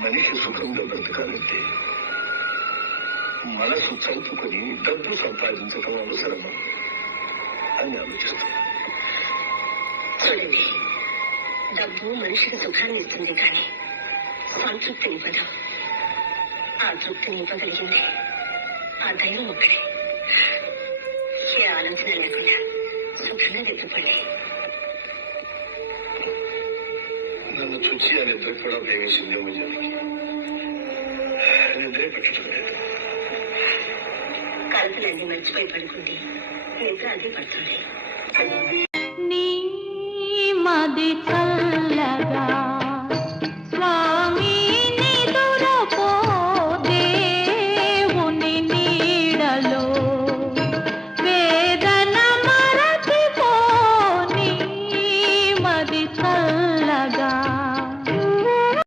మనిషి సుఖంగా బ్రతకాలంటే మనసు చంపుకొని డబ్బు సంపాదించడం అవసరమా అని ఆలోచిస్తాను. చూడండి, డబ్బు మనిషికి సుఖాన్ని ఇస్తుంది కానీ సంతృప్తిని ఇవ్వదు. ఆ తృప్తిని ఇవ్వగలిగింది ఆ దైవం ఒక్కడే. ఏ ఆలోచన లేకుండా సుఖంగా వెతుక్కోండి. నన్ను చూసి ఆ నిద్ర కూడా ప్రేమించిందేమో చెప్పి నిద్రే పెట్టడం లేదు. కల్పనన్నీ మర్చిపోయి పడుకుంటే నిద్ర అదే పడుతుంది. నీ మది చల్లగా